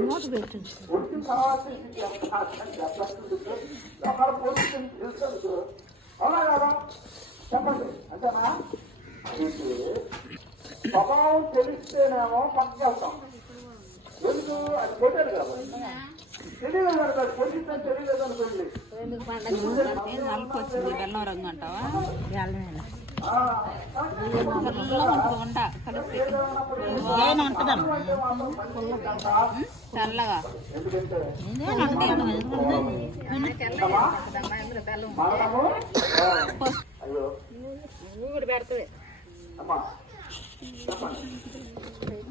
మూత పెట్టండి అవునా కదా చెప్పండి అంతేనా స్వభావం తెలిస్తేనేమో పక్కకెళ్తాం ఎందుకు అది కొట్టాడు కదా తెలియదు కదా అది కొట్టిస్తే తెలియదు అనుకోండి నలుపు వచ్చింది బెల్లం రంగు అంటావా ఉండ కలిపి ఉంటుందమ్మా చల్లగా ఊపిరి పెడుతుంది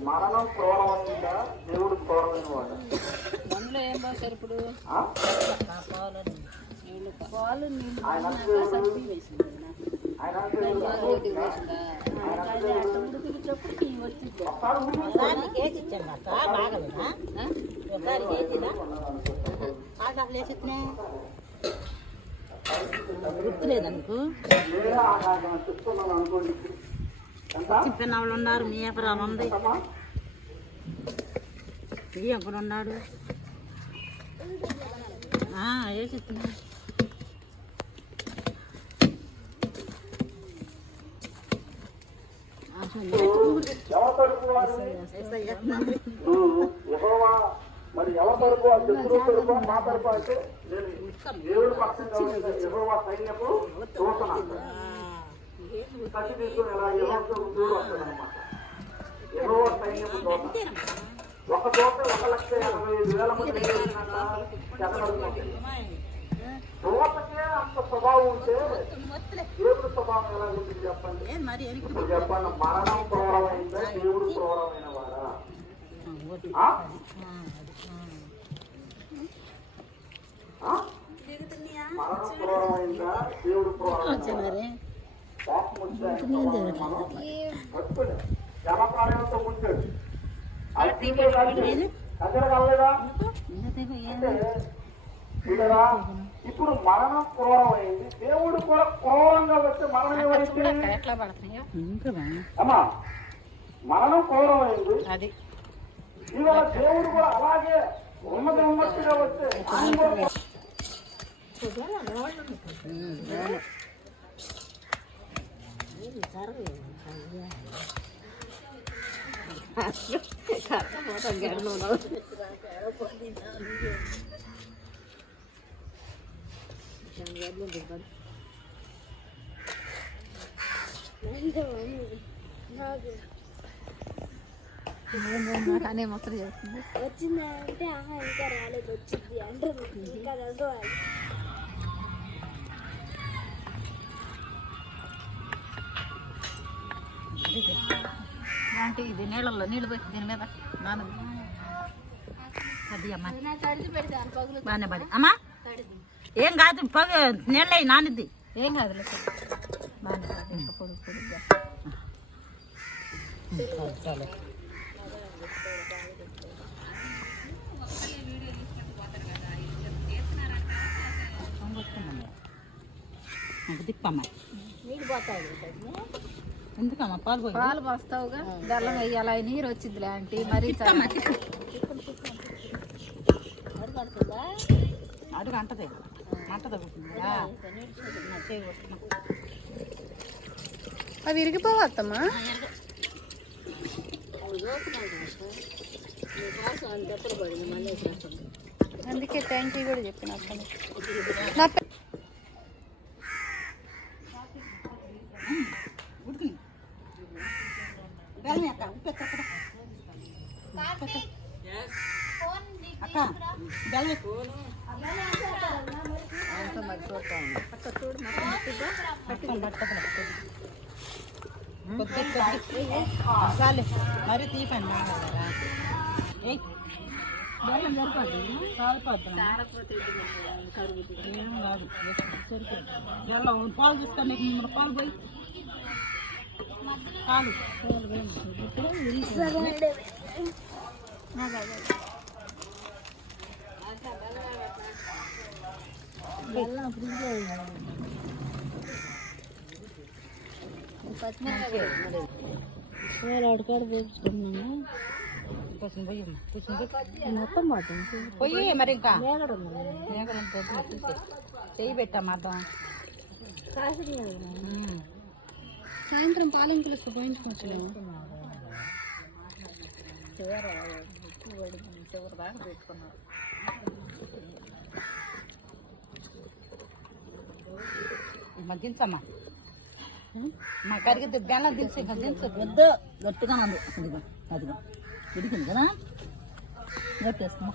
మరణం క్రూరమైందా దేవుడు క్రూరమైన వాడు అందులో ఏం పోసారు ఇప్పుడు? పాలు నీళ్ళు కేజీనా ఆగా లేచిట్నే గుర్తులేదా నీకు? వేరే ఆకాశం చెప్తున్నాను అనుకోండి. ఎంత? చెప్పిన వాళ్ళు ఉన్నారు మీ ఎకరాలు ఉంది. ఈ ఎక్కడ ఉన్నాడు. వేసి ఎవరి తరపు వారు నువ్వు యెహోవా మరి ఎవరి తరపు వారు శత్రువు తరపు మా తరపు అంటే నేను దేవుడి పక్షం ఉండే యెహోవా సైన్యపు చూస్తున్నాను కట్టి తీసుకుని ఇలా యెహోవా దూరం వస్తాను ఎవరో సైన్యపు చూస్తాను ఒక చోట ఒక లక్ష ఎనభై ఐదు వేల మంది స్వభావం ఉంటే దేవుడి స్వభావం ఎలా ఉంటుంది చెప్పండి? ఇప్పుడు చెప్పండి మరణం క్రూరమైందా దేవుడు క్రూరమైన వాడా? మరణం దేవుడు పాపం వచ్చే? మనం పట్టుకోండి జలప్రాణాలతో ముంచాడు అది కలలేదా? అంటే ఇప్పుడు మరణం క్రూరమైంది. దేవుడు కూడా క్రూరంగా వచ్చే మరణం ఏమైంది అమ్మా మరణం క్రూరమైంది. అది. ఇవాళ దేవుడు కూడా అలాగే ఉన్నది ఉన్నట్టుగా వస్తే ఆయన కూడా అనే ముసలు చేస్తుంది వచ్చిందంటే ఆహా ఇంకా రాలేదు వచ్చింది అంటారు ఇంకా చదవాలి అంటే ఇది నీళ్ళల్లో నీళ్ళు పోయి దీని మీద నాన్న అది అమ్మా పెడతాను బాగానే పడి. అమ్మా? ఏం కాదు పగ నీళ్ళయి నానిద్ది. ఏం కాదు తిప్పమ్మా. ఎందుకమ్మా పాలు పాలు పోస్తావుగా? బెల్లం వేయాలి? నీరు వచ్చిందిలే ఆంటీ. మరి అడుగు అంటది. మంట తగ్గుతుందా అవి విరిగిపోవద్దమ్మా నీకోసం అంత ఎప్పుడు పడింది మళ్ళీ చేస్తుంది అందుకే థ్యాంక్ యూ కూడా చెప్పిన నా ఉడికి. బెల్లం ఎక్క అక్కడ అక్క బెల్లం ఎక్కువ చాలే. మరి తీపండి. బెల్లం సరిపోద్ది? సరిపోద్ది? ఏం కాదు. సరిపోద్ది? బెల్లం పాలు తీసుకొని నీకు మన పాలు పోయి. పాలు. పోయి. మొత్తం పోతాం పోయి మరి ఇంకా మేకడ ఉంటుంది, తీసే. చెయ్యి పెట్టమ్మా అర్థం సాయంత్రం పాలింపులు దించమ్మా మా కరిగితే బెల్లం దించి దించు వద్దు. గట్టిగా ఉంది. అదిగో అదిగో. ఉడికింది కదా? గట్టేసుకో